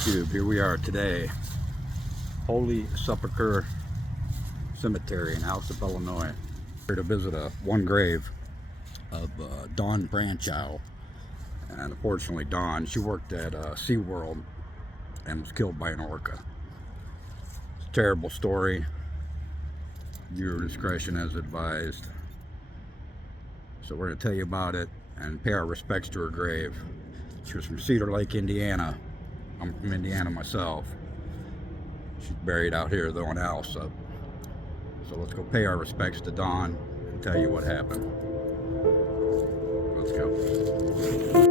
YouTube. Here we are today, Holy Sepulchre Cemetery in Alsip, Illinois. Here to visit one grave of Therese Brancheau. And unfortunately, Dawn, she worked at SeaWorld and was killed by an orca. It's a terrible story. Viewer discretion as advised. So we're going to tell you about it and pay our respects to her grave. She was from Cedar Lake, Indiana. I'm from Indiana myself. She's buried out here though in Alsip. So let's go pay our respects to Dawn and tell you what happened. Let's go.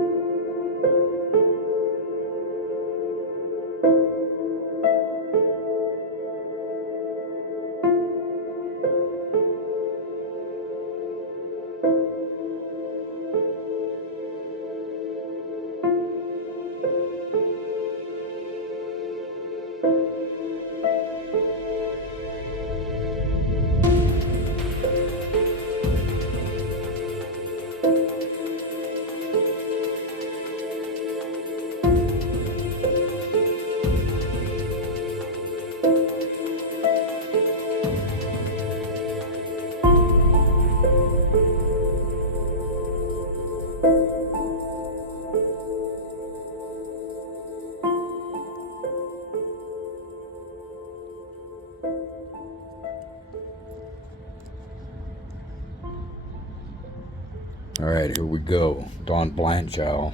All right, here we go. Therese Brancheau.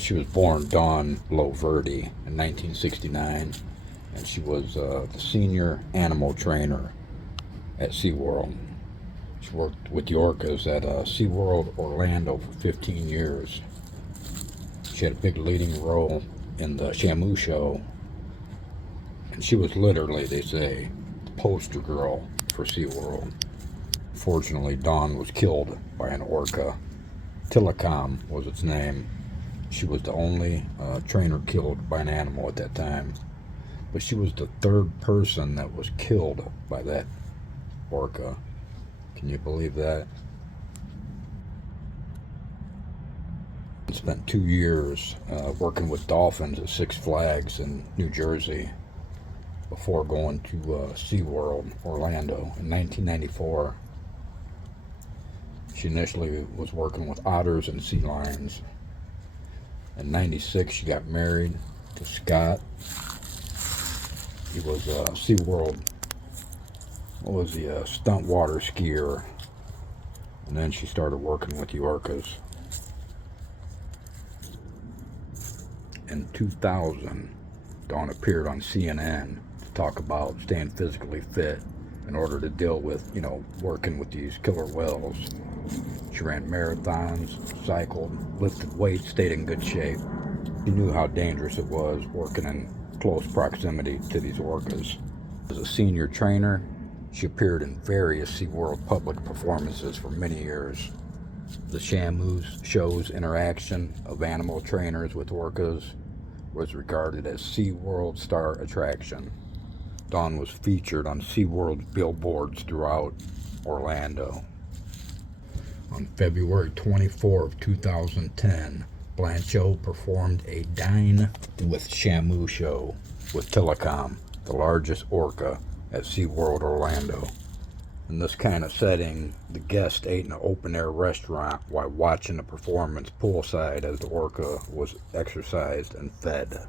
She was born Dawn LoVerde in 1969, and she was the senior animal trainer at SeaWorld. She worked with the orcas at SeaWorld Orlando for 15 years. She had a big leading role in the Shamu show, and she was literally, they say, the poster girl for SeaWorld. Fortunately, Dawn was killed by an orca. Tilikum was its name. She was the only trainer killed by an animal at that time. But she was the third person that was killed by that orca. Can you believe that? I spent 2 years working with dolphins at Six Flags in New Jersey before going to SeaWorld Orlando in 1994. She initially was working with otters and sea lions. In '96, she got married to Scott. He was a SeaWorld, stunt water skier. And then she started working with the orcas. In 2000, Dawn appeared on CNN to talk about staying physically fit in order to deal with, working with these killer whales. She ran marathons, cycled, lifted weights, stayed in good shape. She knew how dangerous it was working in close proximity to these orcas. As a senior trainer, she appeared in various SeaWorld public performances for many years. The Shamu show's interaction of animal trainers with orcas was regarded as SeaWorld star attraction. Dawn was featured on SeaWorld billboards throughout Orlando. On February 24, 2010, Brancheau performed a Dine with Shamu show with Tilikum, the largest orca at SeaWorld Orlando. In this kind of setting, the guest ate in an open-air restaurant while watching the performance poolside as the orca was exercised and fed.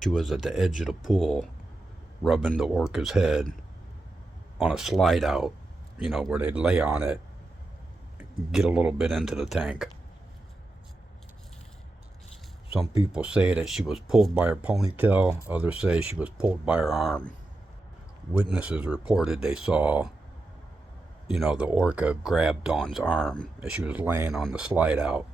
She was at the edge of the pool, rubbing the orca's head on a slide out, where they'd lay on it, get a little bit into the tank. Some people say that she was pulled by her ponytail, others say she was pulled by her arm. Witnesses reported they saw, the orca grab Dawn's arm as she was laying on the slide out.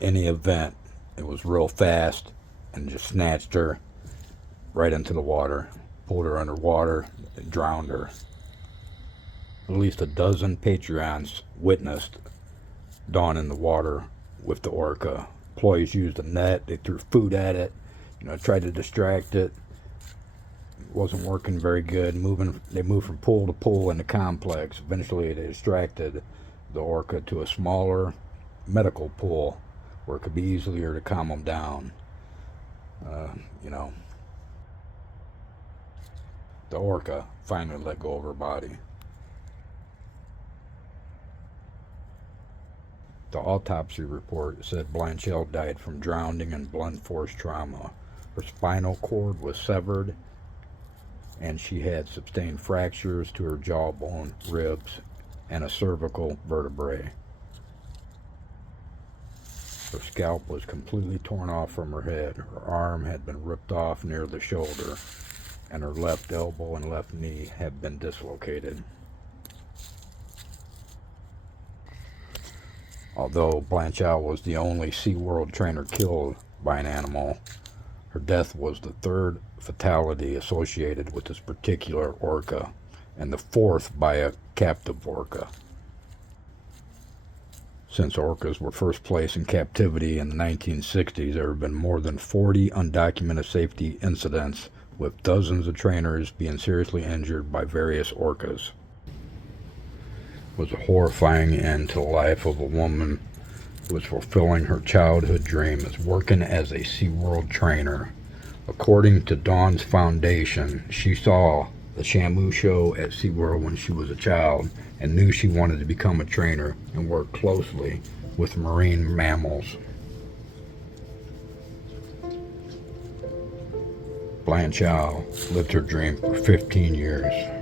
In any event, it was real fast and just snatched her right into the water, pulled her underwater, and drowned her. At least a dozen Patreons witnessed Dawn in the water with the orca. Employees used a net, they threw food at it, tried to distract it. It wasn't working very good. They moved from pool to pool in the complex. Eventually they distracted the orca to a smaller medical pool where it could be easier to calm them down. you know. The orca finally let go of her body. The autopsy report said Brancheau died from drowning and blunt force trauma. Her spinal cord was severed, and she had sustained fractures to her jawbone, ribs, and a cervical vertebrae. Her scalp was completely torn off from her head. Her arm had been ripped off near the shoulder, and her left elbow and left knee had been dislocated. Although Brancheau was the only SeaWorld trainer killed by an animal, her death was the third fatality associated with this particular orca, and the fourth by a captive orca. Since orcas were first placed in captivity in the 1960s, there have been more than 40 undocumented safety incidents, with dozens of trainers being seriously injured by various orcas. It was a horrifying end to the life of a woman who was fulfilling her childhood dream as working as a SeaWorld trainer. According to Dawn's Foundation, she saw the Shamu show at SeaWorld when she was a child and knew she wanted to become a trainer and work closely with marine mammals. Brancheau lived her dream for 15 years.